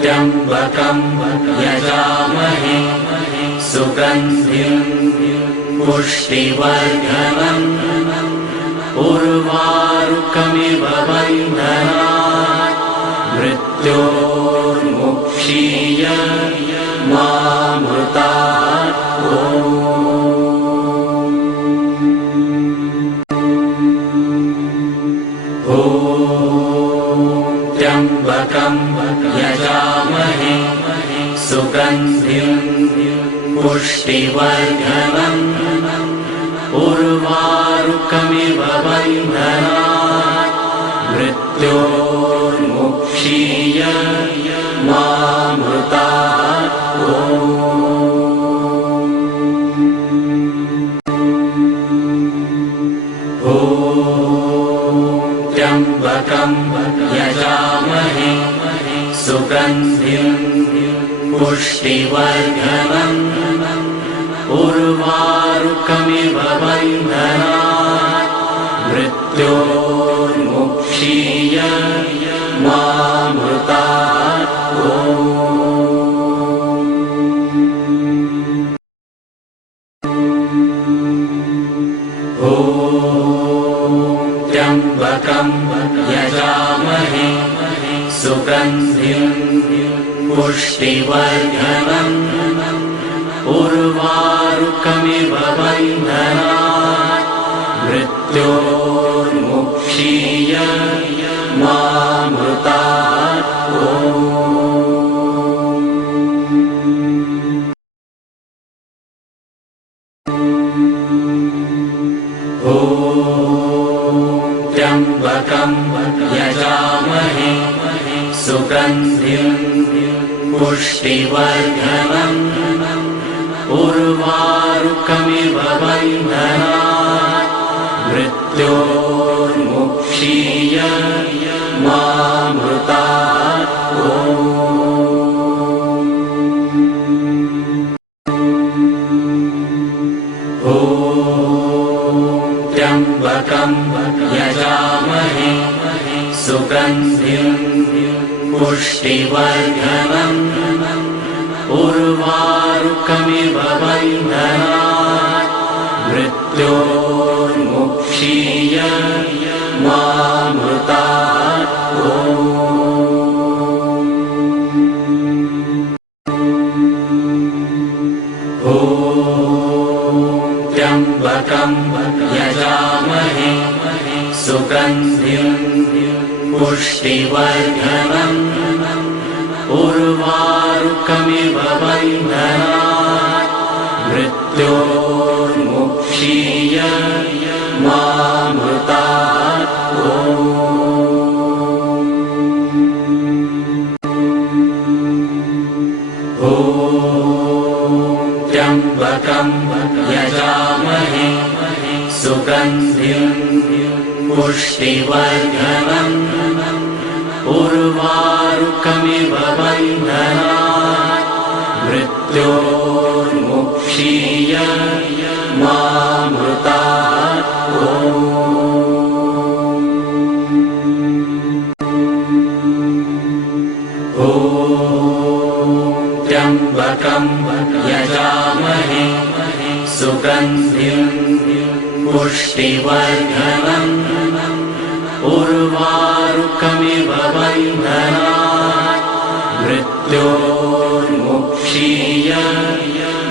त्र्यम्बकं यजामहे सुगन्धिं पुष्टिवर्धनम् उर्वारुकमिव बन्धनात् मृत्योर्मुक्षीय मामृतात्। त्र्यम्बकं यजामहे सुगन्धिं पुष्टिवर्धनम् उर्वारुकमिव बन्धनात् मृत्योर्मुक्षीय मामृतात्। त्र्यम्बकं यजामहे सुगन्धिं पुष्टिवर्धनम् उर्वारुकमिव बन्धनात् मृत्योर्मुक्षीय मामृतात्। त्र्यम्बकं यजामहे सुगन्धिं पुष्टिवर्धनम् उर्वारुकमिव बन्धनात् मृत्योर्मुक्षीय मामृतात्। त्र्यम्बकं यजामहे सुगन्धिं पुष्टिवर्धनम् उर्वारुकमिव बन्धनात् मृत्योर्मुक्षीय मामृतात्। त्र्यम्बकं यजामहे सुगन्धिं पुष्टिवर्धनम् उर्वारुकमिव बन्धनात् मृत्योर्मुक्षीय मामृतात्। त्र्यम्बकं यजामहे सुगन्धिं पुष्टिवर्धनम् उर्वारुकमिव बन्धनात् मृत्योर्मुक्षीय मामृतात्। त्र्यम्बकं यजामहे सुगन्धिं पुष्टिवर्धनम् उर्वारुकमिव बन्धनात् मृत्योर्मुक्षीय मामृतात्। त्र्यम्बकं यजामहे सुगन्धिं पुष्टिवर्धनम् उर्वारुकमिव बन्धनात् मृत्योर्मुक्षीय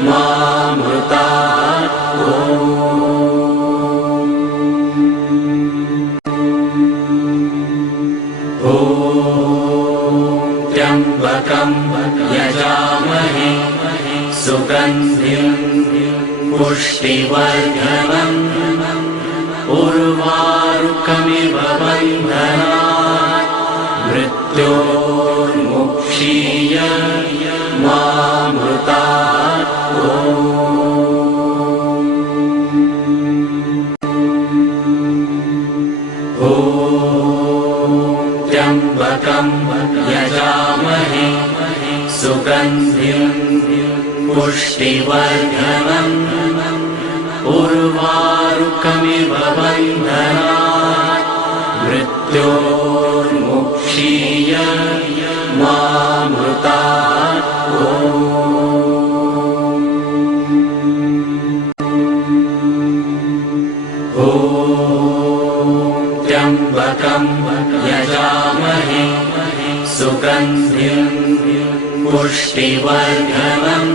मामृतात्। त्र्यम्बकं यजामहे सुगन्धिं पुष्टिवर्धनम् उर्वारुकमिव बन्धनात् मृत्योर्मुक्षीय मामृतात्। त्र्यम्बकं यजामहे सुगन्धिं पुष्टिवर्धनम् उर्वारुकमिव बन्धनात् मृत्योर्मुक्षीय मोक्षीय मामृतात् ॐ त्र्यम्बकं यजामहे सुगन्धिं पुष्टिवर्धनम्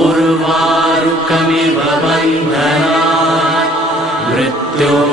उर्वारुकमिव बन्धनात् मृत्योर्मुक्षीय